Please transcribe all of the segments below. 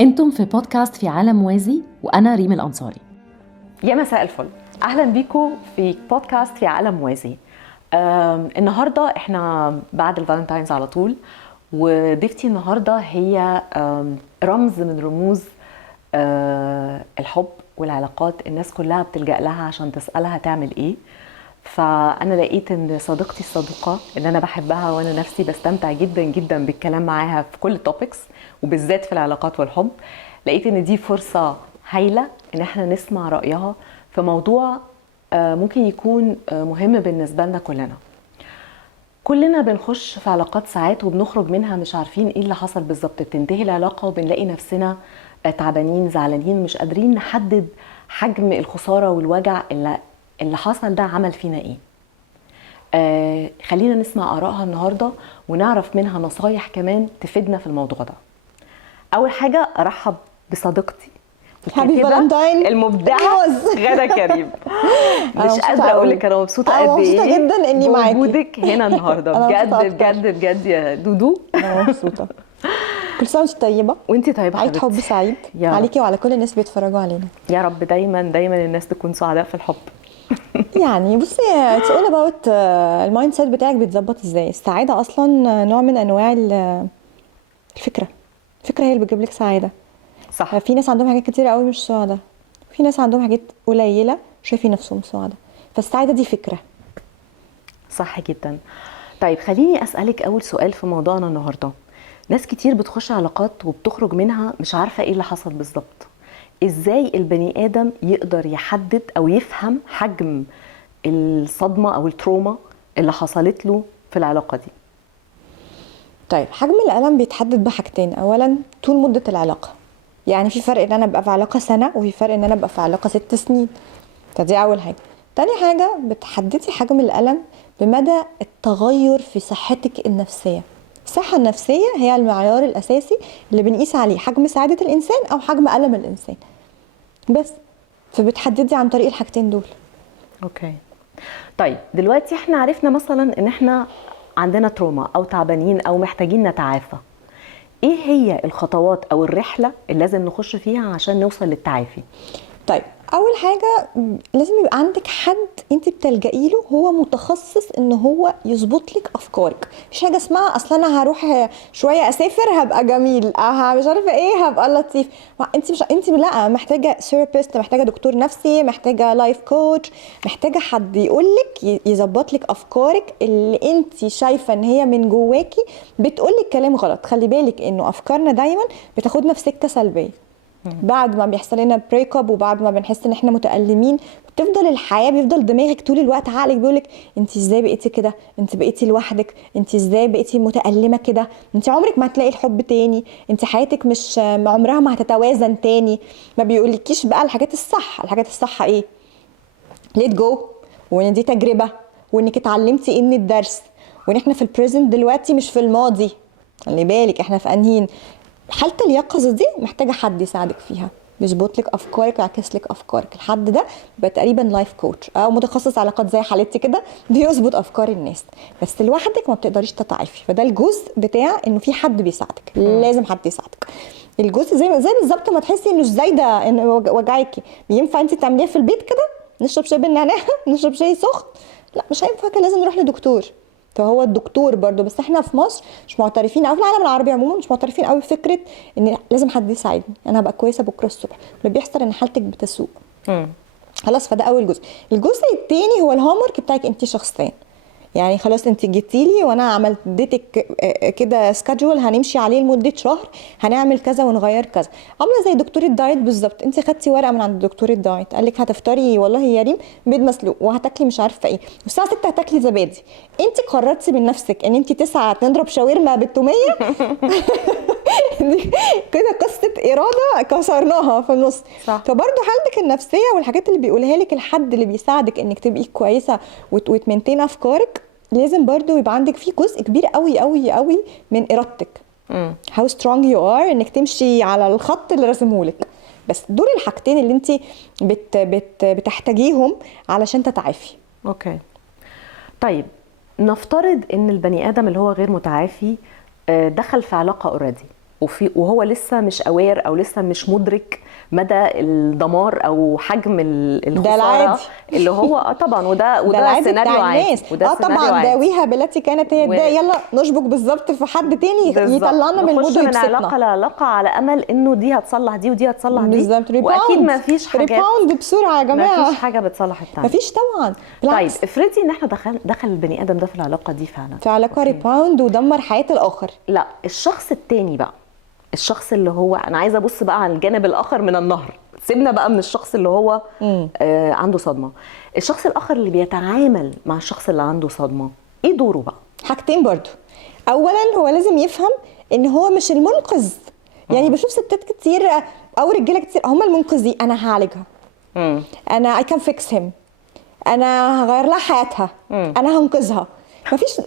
انتم في بودكاست في عالم موازي وانا ريم الانصاري. يا مساء الفل، اهلا بيكم في بودكاست في عالم موازي. النهارده احنا بعد الفالنتاينز على طول، وضيفتي النهارده هي رمز من رموز الحب والعلاقات. الناس كلها بتلجأ لها عشان تسألها تعمل ايه. فانا لقيت ان صديقتي الصدوقه اللي انا بحبها وانا نفسي بستمتع جدا جدا بالكلام معاها في كل التوبكس، وبالذات في العلاقات والحب. لقيت ان دي فرصه هايله ان احنا نسمع رايها في موضوع ممكن يكون مهم بالنسبه لنا كلنا. كلنا بنخش في علاقات ساعات وبنخرج منها مش عارفين ايه اللي حصل بالظبط. بتنتهي العلاقه وبنلاقي نفسنا تعبانين زعلانين، مش قادرين نحدد حجم الخساره والوجع اللي حصل ده عمل فينا ايه. خلينا نسمع آرائها النهاردة ونعرف منها نصايح كمان تفيدنا في الموضوع ده. أول حاجة أرحب بصديقتي هابي فالنتاين المبدعة غدا كريم. مش قادرة أقول لك أنا مبسوطة قد إيه. مبسوطة جدا إني معاكي بوجودك هنا النهاردة. بجد بجد بجد يا دودو. أنا مبسوطة. كل سنة وأنت طيبة. وأنتي طيبة عيد حب سعيد عليكي وعلى كل الناس بيتفرجوا علينا. يا رب دايما دايما الناس تكون سعداء في الحب. يعني بصي، اتس اول اباوت المايند سيت بتاعك بيتظبط ازاي. السعادة أصلا نوع من أنواع الفكرة هي اللي بتجيب لك سعادة. صح. في ناس عندهم حاجات كتيرة قوي مش سعادة، في ناس عندهم حاجات قليلة شايفين نفسهم سعادة. فالسعادة دي فكرة. صح جدا. طيب خليني أسألك أول سؤال في موضوعنا النهاردة. ناس كتير بتخش علاقات وبتخرج منها مش عارفة ايه اللي حصل بالظبط. ازاي البني آدم يقدر يحدد او يفهم حجم الصدمة او التروما اللي حصلت له في العلاقة دي؟ طيب حجم الألم بيتحدد بحاجتين. أولا طول مدة العلاقة، يعني في فرق ان انا ابقى في علاقة سنة وفي فرق ان انا ابقى في علاقة 6 سنين. فدي اول حاجة. تاني حاجة بتحددي حجم الألم بمدى التغير في صحتك النفسية. الصحة النفسية هي المعيار الأساسي اللي بنقيس عليه حجم سعادة الإنسان أو حجم ألم الإنسان بس. فبتحددي عن طريق الحاجتين دول. اوكي. طيب دلوقتي احنا عرفنا مثلا ان احنا عندنا تروما او تعبانين او محتاجين نتعافى. ايه هي الخطوات او الرحلة اللي لازم نخش فيها عشان نوصل للتعافي؟ طيب اول حاجه لازم يبقى عندك حد انت بتلجئي له هو متخصص ان هو يظبط لك افكارك. مش حاجه اسمها اصل انا هروح شويه اسافر هبقى جميل، مش عارفه ايه هبقى لطيف. انت لا، محتاجه ثيرابيست، محتاجه دكتور نفسي، محتاجه لايف كوتش، محتاجه حد يقول لك يظبط لك افكارك اللي انت شايفه ان هي من جواكي بتقول لك كلام غلط. خلي بالك انه افكارنا دايما بتاخدنا في سكه سلبيه. بعد ما بيحصل لنا بريك اب وبعد ما بنحس ان احنا متألمين بتفضل الحياه، بيفضل دماغك طول الوقت عقلك بيقولك انت ازاي بقيتي كده، انت بقيتي لوحدك، انت ازاي بقيتي متألمه كده، انت عمرك ما هتلاقي الحب تاني، انت حياتك مش عمرها ما هتتوازن تاني. ما بيقولكيش بقى الحاجات الصح. الحاجات الصح ايه؟ ليت جو، وان دي تجربه، وانك اتعلمتي ايه من الدرس، وان احنا في البريزنت دلوقتي مش في الماضي. خلي بالك احنا في انهين. حالة اليقظة دي محتاجة حد يساعدك فيها، يظبط لك افكارك ويعكس لك افكارك. الحد ده بيبقى تقريبا لايف كوتش او متخصص علاقات زي حالتي كده، بيظبط افكار الناس. بس لوحدك ما بتقدريش تتعافي. فده الجزء بتاع انه في حد بيساعدك. لازم حد يساعدك. الجزء زي بالظبط ما تحسي انه زايده ان وجعاكي، بينفع انت تعمليها في البيت كده؟ نشرب شاي بالنعناع نشرب شاي سخن؟ لا مش هينفع كده، لازم نروح لدكتور. فهو الدكتور برضو. بس احنا في مصر مش معترفين، او في العالم العربي عموما مش معترفين قوي بفكره ان لازم حد يساعدني انا هبقى كويسه بكره الصبح. اللي بيحصل ان حالتك بتسوء. خلاص. فده اول جزء. الجزء الثاني هو الهوم ورك بتاعك انت شخصيا. يعني خلاص انت جيتي لي وانا عملت اديتك كده سكادجول هنمشي عليه لمده شهر، هنعمل كذا ونغير كذا. عامله زي دكتور الدايت بالظبط. انت خدتي ورقه من عند دكتور الدايت قال لك هتفطري والله يا ريم بيض مسلوق وهتاكلي مش عارفه ايه، والساعه 6 هتاكلي زبادي. انت قررتي من نفسك ان انت 9 نضرب شاورما بالتوميه كده قصه اراده كسرناها في النص. فبرضه حالتك النفسيه والحاجات اللي بيقولها لك الحد اللي بيساعدك انك تبقي كويسه وتمنتين افكارك، لازم برضو يبقى عندك فيه جزء كبير قوي قوي قوي من ارادتك. how strong you are انك تمشي على الخط اللي رسمهولك. بس دول الحاجتين اللي انت بتحتاجيهم علشان تتعافي. اوكي. طيب نفترض ان البني ادم اللي هو غير متعافي دخل في علاقه اوريدي وهو لسه مش اوير او لسه مش مدرك مدى الدمار او حجم الخساره العادي. اللي هو طبعا وده العادي سيناريو بتاع عادي، الناس. وده سيناريو طبعا عادي. داويها بالتي كانت هي الداء، يلا نشبك بالظبط في حد تاني يطلعنا من المود من علاقه ويبسطنا. لعلاقه على امل انه دي هتصلح دي ودي هتصلح دي. بالظبط. واكيد ما فيش حاجات، ريباوند بسرعه يا جماعه، ما فيش حاجه بتصلح التانية. ما فيش طبعا. طيب بالعكس. افرضي ان احنا دخل البني ادم ده في العلاقه دي فعلا، في علاقه ريباوند ودمر حياه الاخر. لا الشخص التاني بقى، الشخص اللي هو انا عايزه ابص بقى على الجانب الاخر من النهر، سيبنا بقى من الشخص اللي هو عنده صدمه. الشخص الاخر اللي بيتعامل مع الشخص اللي عنده صدمه، ايه دوره بقى؟ حاجتين برضو. اولا هو لازم يفهم ان هو مش المنقذ. يعني بشوف ستات كتير او رجاله كتير هم المنقذين، انا هعالجها، انا I can fix him، انا هغير لها حياتها، انا هنقذها.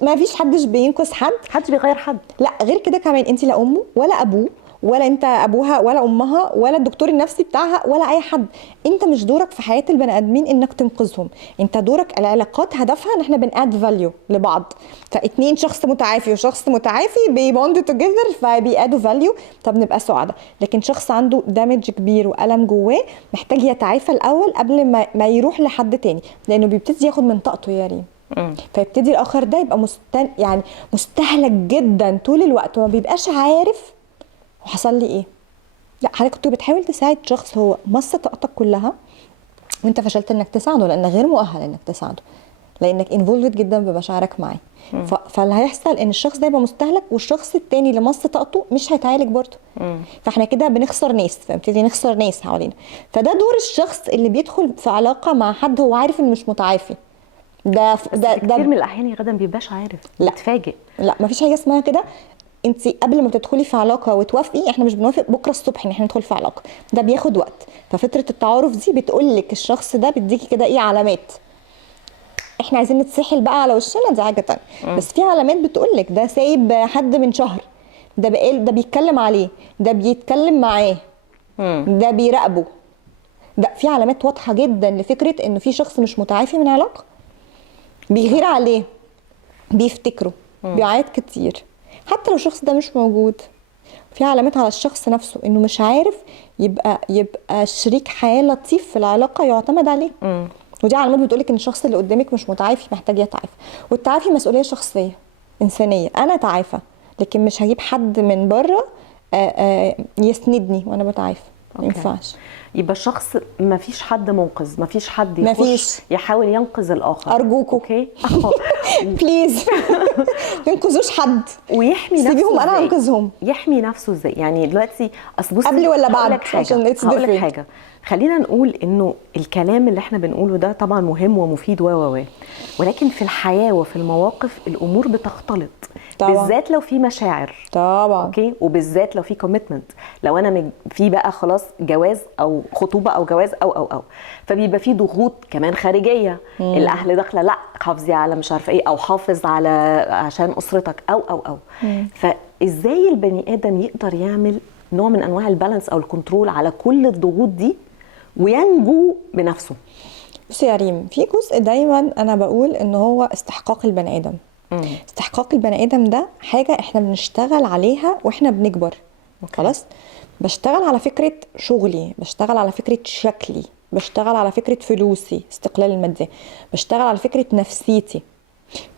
ما فيش حدش بينقذ حد، محدش بيغير حد. لا غير كده كمان، انت لا امه ولا ابوه ولا انت ابوها ولا امها ولا الدكتور النفسي بتاعها ولا اي حد. انت مش دورك في حياه البني ادمين انك تنقذهم، انت دورك العلاقات هدفها ان احنا بناد فاليو لبعض. فاتنين شخص متعافي وشخص متعافي بيبوند توجذر فبيادوا فاليو، فبنبقى سعداء. لكن شخص عنده دامج كبير والم جواه محتاج يتعافى الاول قبل ما يروح لحد تاني، لانه بيبتدي ياخد من طاقته يا ريم. فيبتدي الاخر ده يبقى يعني مستهلك جدا طول الوقت وما بيبقاش عارف وحصل لي ايه. لا حضرتك كنت بتحاول تساعد شخص هو مص طاقتك كلها وانت فشلت انك تساعده لانك غير مؤهل انك تساعده، لانك انفولفد جدا بمشاعرك معاه. فاللي هيحصل ان الشخص ده يبقى مستهلك والشخص التاني اللي مص طاقته مش هيتعالج برضه. فاحنا كده بنخسر ناس، فبنبتدي نخسر ناس حوالينا. فده دور الشخص اللي بيدخل في علاقه مع حد هو عارف انه مش متعافي. ده كتير من الاحيان يا غدا ما بيبقاش عارف، بيتفاجئ. لا مفيش حاجه اسمها كده. انت قبل ما تدخلي في علاقه وتوافقي، احنا مش بنوافق بكره الصبح ان احنا ندخل في علاقه، ده بياخد وقت. ففتره التعارف دي بتقول لك الشخص ده بيديكي كده ايه علامات. احنا عايزين نتسحل بقى على وشنا دي حاجه تانية، بس في علامات بتقول لك ده سايب حد من شهر، ده بيتكلم عليه، ده بيتكلم معاه، ده بيراقبه. ده في علامات واضحه جدا لفكره انه في شخص مش متعافي من علاقه، بيغير عليه، بيفتكره، بيعيط كتير حتى لو الشخص ده مش موجود. في علامات على الشخص نفسه انه مش عارف يبقى شريك حياه لطيف في العلاقه يعتمد عليه. ودي علامات بتقولك ان الشخص اللي قدامك مش متعافي، محتاج يتعافى. والتعافي مسؤوليه شخصيه انسانيه. انا اتعافى لكن مش هجيب حد من بره يسندني وانا بتعافى، ما ينفعش. يبقى الشخص ما فيش حد منقذ، ما فيش حد يخش يحاول ينقذ الاخر. ارجوكوا اوكي بليز ما تنقذوش حد ويحمي نفسه. سيبيهم انا انقذهم. يحمي نفسه ازاي؟ يعني دلوقتي بصي قبل ولا بعد؟ عشان هقول لك حاجه. خلينا نقول انه الكلام اللي احنا بنقوله ده طبعا مهم ومفيد ولكن في الحياه وفي المواقف الامور بتختلط طبعا. بالذات لو في مشاعر طبعا، اوكي، وبالذات لو في كوميتمنت، لو انا في بقى خلاص جواز او خطوبه او جواز او فبيبقى في ضغوط كمان خارجيه. الاهل داخله لا حافظي على مش عارفه ايه، او حافظ على عشان اسرتك او فازاي البني ادم يقدر يعمل نوع من انواع البالانس او الكنترول على كل الضغوط دي وينجو بنفسه؟ بصي يا ريم، في جزء دايما انا بقول ان هو استحقاق البني ادم. استحقاق البني ادم ده حاجه احنا بنشتغل عليها واحنا بنكبر. خلاص، بشتغل على فكره شغلي، بشتغل على فكره شكلي، بشتغل على فكره فلوسي، استقلال المادي، بشتغل على فكره نفسيتي.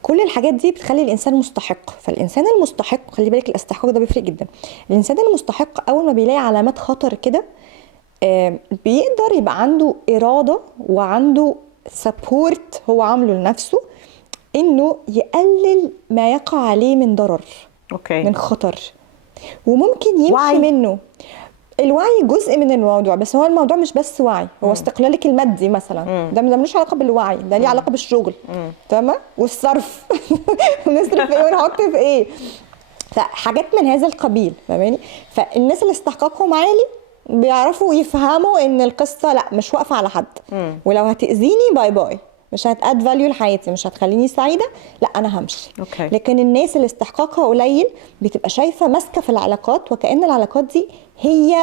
كل الحاجات دي بتخلي الانسان مستحق. فالانسان المستحق، خلي بالك الاستحقاق ده بيفرق جدا. الانسان المستحق اول ما بيلاقي علامات خطر كده بيقدر يبقى عنده اراده وعنده سبورت هو عامله لنفسه انه يقلل ما يقع عليه من ضرر، من خطر، وممكن يمشي منه. الوعي جزء من الموضوع، بس هو الموضوع مش بس وعي، هو استقلالك المادي مثلا ده ملوش علاقه بالوعي، ده ليه علاقه بالشغل، تمام، والصرف ونصرف ايه ونحط في ايه، فحاجات من هذا القبيل، فاهماني؟ فالناس اللي استحقاقهم عالي بيعرفوا يفهموا ان القصه لا مش واقفه على حد، ولو هتاذيني باي باي، مش هتاد فاليو لحياتي، مش هتخليني سعيده، لا انا همشي. لكن الناس اللي استحقاقها قليل بتبقى شايفه ماسكه في العلاقات وكأن العلاقات دي هي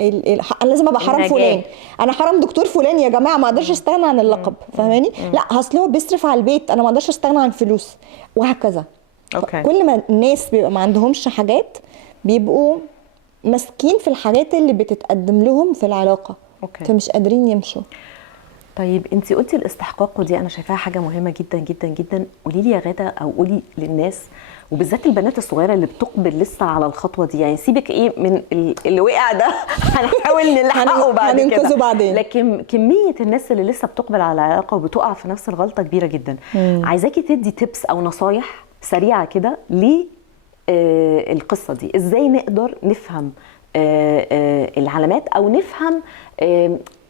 انا لازم ابقى حرام فلان، انا حرام دكتور فلان يا جماعه، ما اقدرش استغنى عن اللقب، فاهماني؟ لا اصل هو بيصرف على البيت، انا ما اقدرش استغنى عن فلوس، وهكذا. كل ما الناس بيبقى ما عندهمش حاجات بيبقوا ماسكين في الحاجات اللي بتتقدم لهم في العلاقه، اوكي. فمش قادرين يمشوا. طيب انت قلتي الاستحقاق، ودي انا شايفاها حاجه مهمه جدا جدا جدا. قولي لي يا غاده، او قولي للناس وبالذات البنات الصغيره اللي بتقبل لسه على الخطوه دي، يعني سيبك ايه من اللي وقع ده هنحاول نلحقه بعد كده، هننقذه بعدين. لكن كميه الناس اللي لسه بتقبل على العلاقه وبتقع في نفس الغلطه كبيره جدا. عايزاكي تدي تيبس او نصايح سريعه كده ل القصه دي، ازاي نقدر نفهم العلامات، او نفهم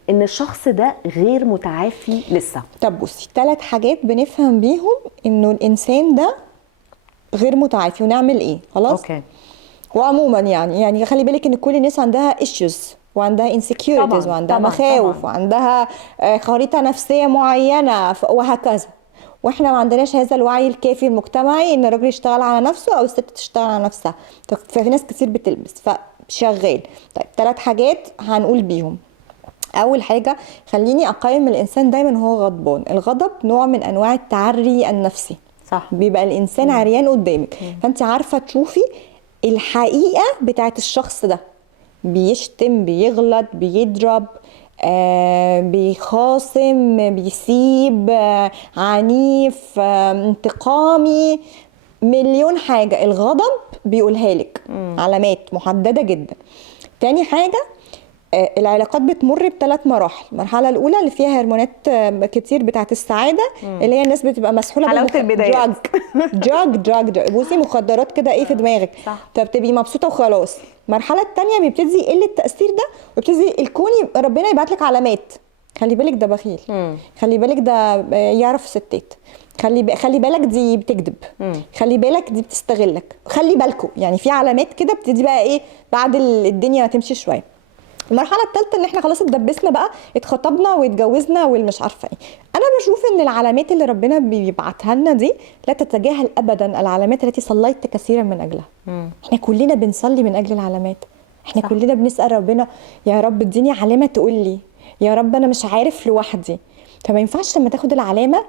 ان الشخص ده غير متعافي لسه. طب بصي، 3 حاجات بنفهم بيهم انه الانسان ده غير متعافي ونعمل ايه. خلاص اوكي. وعموما يعني خلي بالك ان كل الناس عندها issues وعندها insecurities وعندها مخاوف وعندها خريطة نفسية معينة وهكذا، واحنا ما عندناش هذا الوعي الكافي المجتمعي ان الراجل يشتغل على نفسه او الست تشتغل على نفسها، ففي ناس كتير بتلبس فشغال. طيب 3 حاجات هنقول بيهم. اول حاجه، خليني اقيم الانسان دايما وهو غضبان. الغضب نوع من انواع التعري النفسي، صح. بيبقى الانسان عريان قدامك، فانت عارفه تشوفي الحقيقه بتاعت الشخص ده، بيشتم، بيغلط، بيضرب، بيخاصم، بيسيب، عنيف، انتقامي، مليون حاجه الغضب بيقولها لك. علامات محدده جدا. تاني حاجه، العلاقات بتمر ب3 مراحل. المرحله الاولى اللي فيها هرمونات كتير بتاعه السعاده، اللي هي الناس بتبقى مسحوله حلاوه البدايات. دراج بصي مخدرات كده ايه في دماغك، فبتبقي مبسوطه وخلاص. المرحله الثانيه بيبتدي يقل التاثير ده، ويبتدي الكون ربنا يبعت لك علامات. خلي بالك ده بخيل، خلي بالك ده يعرف ستات، خلي بالك دي بتكذب، خلي بالك دي بتستغلك، خلي بالكم. يعني في علامات كده بتدي بقى ايه بعد الدنيا ما تمشي شويه. المرحله الثالثه ان احنا خلاص اتدبسنا بقى، اتخطبنا واتجوزنا والمش عارفه ايه. انا بشوف ان العلامات اللي ربنا بيبعتها لنا دي لا تتجاهل ابدا العلامات التي صليت كثيرا من اجلها. احنا كلنا بنصلي من اجل العلامات، احنا كلنا بنسال ربنا يا رب اديني علامه تقول لي يا رب انا مش عارف لوحدي. فما ينفعش لما تاخد العلامه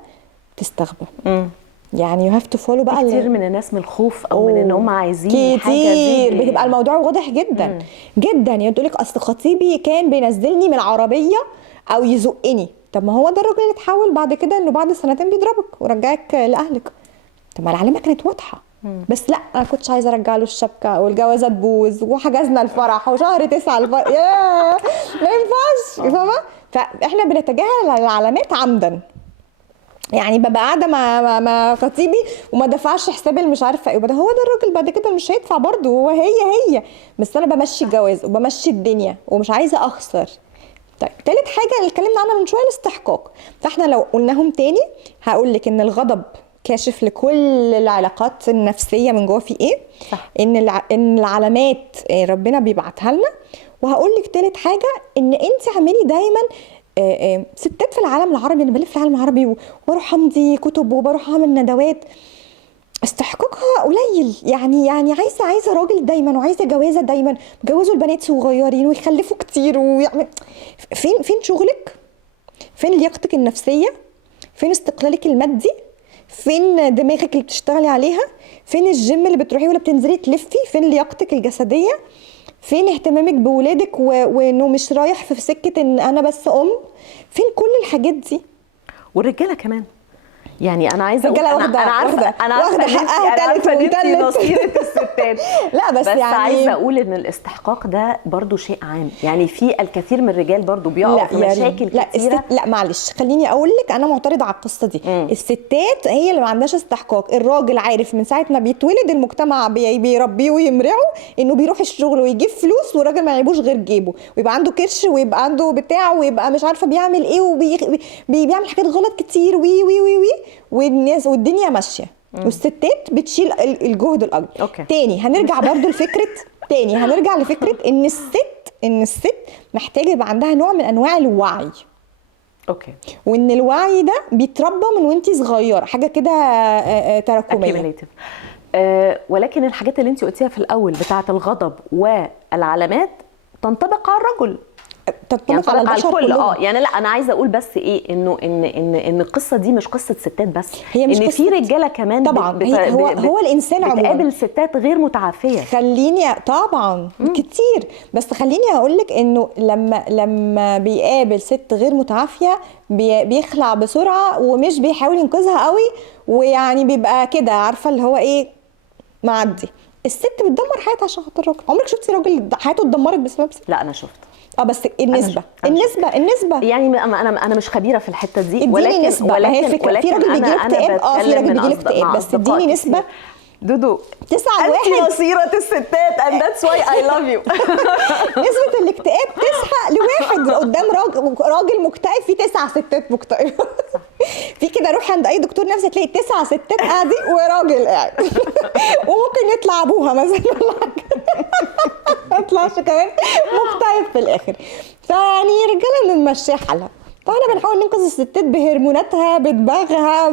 تستغبى. يعني يو هاف تو فولو بقى. كتير من الناس من الخوف او من ان هم عايزين الحاجه دي بتبقى الموضوع واضح جدا جدا. يعني تقول لك اصل خطيبي كان بينزلني من العربيه او يزقني. طب ما هو ده الراجل اللي اتحول بعد كده انه بعد سنتين بيضربك ورجعك لاهلك. طب ما العلامه كانت واضحه، بس لا انا كنتش عايزه ارجع له الشبكه والجوازه تبوظ وحجزنا الفرح وشهر 9 الفرح ما ينفعش، فاهمه؟ فاحنا بنتجاهل العلامات عمدا. يعني ببقى قاعده مع خطيبي وما دفعش حساب مش عارفه ايه، وبدا هو ده الراجل بعد كده مش هيدفع برضه، هو هي بس انا بمشي الجواز وبمشي الدنيا ومش عايزه اخسر. طيب ثالث حاجه اللي اتكلمنا عنها من شويه الاستحقاق. فاحنا لو قلناهم تاني هقول لك ان الغضب كاشف لكل العلاقات النفسيه من جوه في ايه، صح. ان العلامات ربنا بيبعتها لنا. وهقول لك ثالث حاجه ان انت اعملي دايما ستات في العالم العربي. انا بلف في العالم العربي وبروح امضي كتب وبروح اعمل ندوات، استحقاقها قليل. يعني عايزه راجل دايما وعايزه جوازه دايما، جوزوا البنات صغيرين ويخلفوا كتير ويعمل. فين شغلك؟ فين لياقتك النفسيه؟ فين استقلالك المادي؟ فين دماغك اللي بتشتغلي عليها؟ فين الجيم اللي بتروحيه ولا بتنزلي تلفي؟ فين لياقتك الجسديه؟ فين اهتمامك بولادك وانه مش رايح في سكه ان انا بس فين كل الحاجات دي؟ والرجاله كمان. يعني انا عايزه اقول انا عارفه حقها وتالت نصيره الستات لا بس يعني عايزه اقول ان الاستحقاق ده برضو شيء عام. يعني في الكثير من الرجال برضو بيقعوا في مشاكل كتيره. لا معلش خليني اقول لك انا معترضه على القصه دي. الستات هي اللي ما عندهاش استحقاق. الراجل عارف من ساعه ما بيتولد المجتمع بيربيه ويمرعه انه بيروح الشغل ويجيب فلوس، والراجل ما يعيبوش غير جيبه ويبقى عنده كرش ويبقى عنده بتاع ويبقى مش عارفه بيعمل ايه وبيعمل حاجات غلط كتير وي والناس والدنيا ماشيه، والستات بتشيل الجهد الاكبر. تاني هنرجع لفكره ان الست محتاجه يبقى عندها نوع من انواع الوعي. اوكي. وان الوعي ده بيتربى من وانتي صغيره، حاجه كده تراكميه. ولكن الحاجات اللي انت قلتيها في الاول بتاعه الغضب والعلامات تنطبق على الرجل. تنطبق على البشر الكل. كلهم. يعني لا انا عايزه اقول بس ايه، انه ان القصه دي مش قصه ستات بس، هي مش ان في قصة- رجاله كمان طبعا هو الانسان عموما بتقابل ستات غير متعافيه. خليني طبعا كتير، بس خليني اقول لك انه لما بيقابل ست غير متعافيه بيخلع بسرعه ومش بيحاول ينقذها قوي، ويعني بيبقى كده عارفه اللي هو ايه، معدي. الست بتدمر حياتها عشان خاطر الراجل. عمرك شفتي راجل حياته اتدمرت بسبب ست؟ لا انا شفت. بس النسبه يعني انا مش خبيره في الحته دي، اديني نسبه. ما هي الفكره، في راجل بيجيله اكتئاب، في راجل بيجيله اكتئاب، بس اديني نسبه. دودو 9 انت لواحد. نصيرة الستات and that's why I love you. نسبة الاكتئاب 9 لواحد. قدام راجل مكتئب في 9 ستات مكتئبة. في كده روح عند اي دكتور نفسي تلاقي 9 ستات قاعدين وراجل قاعد. وممكن يطلع ابوها مثلا ما يطلعش كمان مكتئب في الاخر. فيعني رجاله بنمشيها حالها. فاحنا بنحاول ننقذ الستات بهرموناتها بدماغها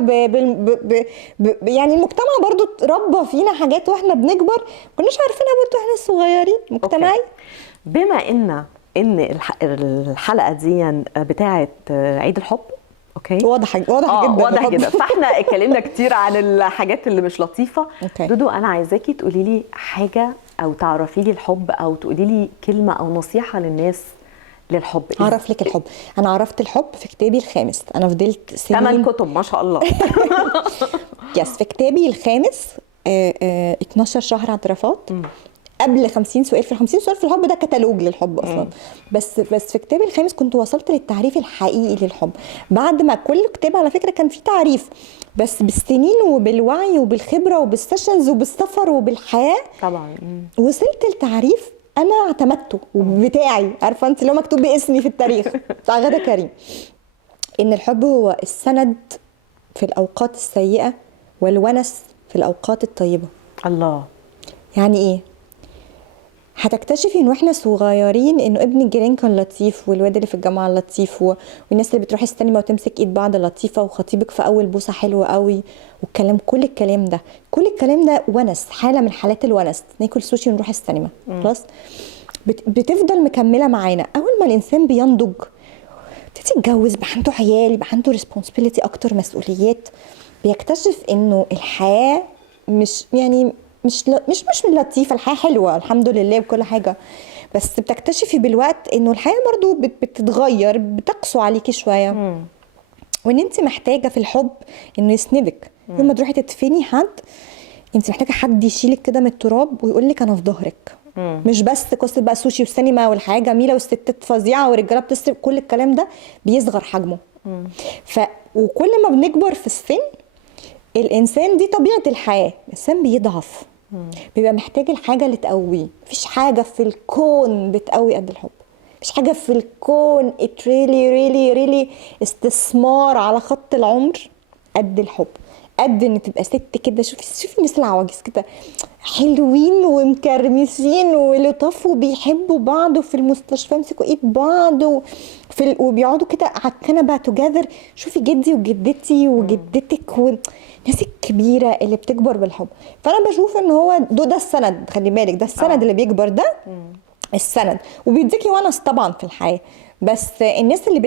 يعني المجتمع برضو ربى فينا حاجات واحنا بنكبر كناش عارفينها برضو احنا صغيرين مجتمعي. بما ان الحلقه دي بتاعه عيد الحب، اوكي، واضح جدا. واضح جدا. فاحنا اتكلمنا كتير عن الحاجات اللي مش لطيفه. أوكي. دودو انا عايزاكي تقولي لي حاجه او تعرفي لي الحب او تقولي لي كلمه او نصيحه للناس للحب. اعرف لك الحب. انا عرفت الحب في كتابي الخامس. انا فضلت سنين 8 كتب ما شاء الله. يس، في كتابي الخامس 12 شهر اعترافات قبل 50 سؤال. في 50 سؤال في الحب ده كتالوج للحب اصلا. بس في كتابي الخامس كنت وصلت للتعريف الحقيقي للحب. بعد ما كل كتاب على فكره كان فيه تعريف، بس بالسنين وبالوعي وبالخبره وبالسيشنز وبالسفر وبالحياه طبعا وصلت لتعريف انا اعتمدته وبتاعي. عارفه انت اللي هو مكتوب باسمي في التاريخ بتاع غادة كريم، ان الحب هو السند في الاوقات السيئه والونس في الاوقات الطيبه. الله. يعني ايه؟ هتكتشفي ان واحنا صغيرين انه ابن الجيران كان لطيف، والواد اللي في الجامعه لطيف، والناس اللي بتروح السينما وتمسك ايد بعض لطيفه، وخطيبك في اول بوسه حلوه قوي، والكلام كل الكلام ده ونس، حاله من حالات الونس. ناكل سوشي ونروح السينما خلاص. بتفضل مكمله معانا. اول ما الانسان بينضج تتجوز، بقى عنده عيال، بقى عنده ريسبونسبيلتي اكتر، مسؤوليات، بيكتشف انه الحياه مش يعني مش لطيفه. الحياه حلوه الحمد لله وكل حاجه، بس بتكتشفي بالوقت انه الحياه برضو بتتغير، بتقسو عليكي شويه، وان انت محتاجه في الحب انه يسندك. يوم ما تروحي تدفني حد انت محتاجه حد يشيلك كده من التراب ويقول لك انا في ظهرك. مش بس قصه بقى سوشي والسينما والحياه جميله والستات فظيعه والرجاله بتصرف، كل الكلام ده بيصغر حجمه. وكل ما بنكبر في السن الانسان، دي طبيعه الحياه، الانسان بيضعف، بيبقى محتاج الحاجه اللي تقويه. مفيش حاجه في الكون بتقوي قد الحب. مفيش حاجه في الكون it really استثمار على خط العمر قد الحب. قد ان تبقى ست كده، شوفي الناس العواجيز كده حلوين ومكرمسين ولطاف وبيحبوا بعض، وفي المستشفى يمسكوا ايد بعض وبيقعدوا كده على الكنبه توجذر. شوفي جدي وجدتي وجدتك والناس الكبيره اللي بتكبر بالحب. فانا بشوف ان هو ده السند. خلي بالك ده السند اللي بيكبر، ده السند، وبيديكي ونس طبعا في الحياه. بس الناس اللي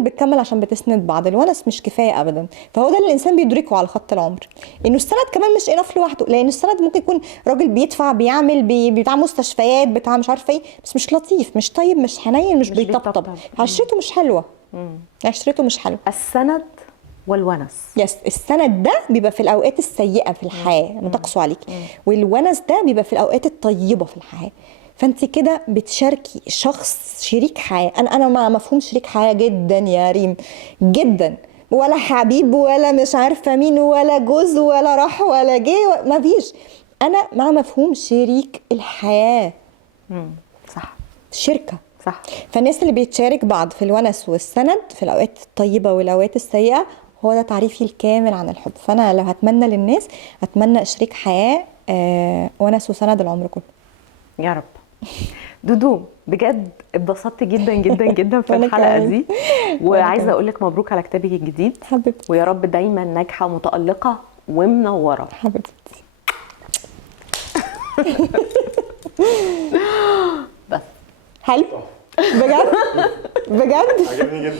بتكمل عشان بتسند بعض. الونس مش كفايه ابدا. فهو ده اللي الانسان بيدركه على خط العمر، انه السند كمان مش انف لوحده. لان السند ممكن يكون راجل بيدفع، بيعمل بتاع مستشفيات، بتاع مش عارفه ايه، بس مش لطيف، مش طيب، مش حنين، مش بيطبطب. عشرته مش حلوه. عشرته مش حلوه. السند والونس. يس، السند ده بيبقى في الاوقات السيئه في الحياه ما تقسو عليكي، والونس ده بيبقى في الاوقات الطيبه في الحياه. فانت كده بتشاركي شخص شريك حياه. انا مع مفهوم شريك حياه جدا يا ريم، جدا. ولا حبيب ولا مش عارفه مين ولا جوز ولا راح ولا جه، ما فيش. انا مع مفهوم شريك الحياه. صح، شركه. صح. فالناس اللي بيتشارك بعض في الونس والسند في الاوقات الطيبه والاوقات السيئه، هو ده تعريفي الكامل عن الحب. فانا لو هتمنى للناس، اتمنى شريك حياه ونس وسند العمر كله يا رب. دودو بجد اتبسطت جدا جدا جدا في الحلقه دي، وعايزه اقول لك مبروك على كتابك الجديد حبيبتي، ويا رب دايما ناجحه ومتالقه ومنوره حبيبتي. بس حلو. بجد بجد عجبني جدا.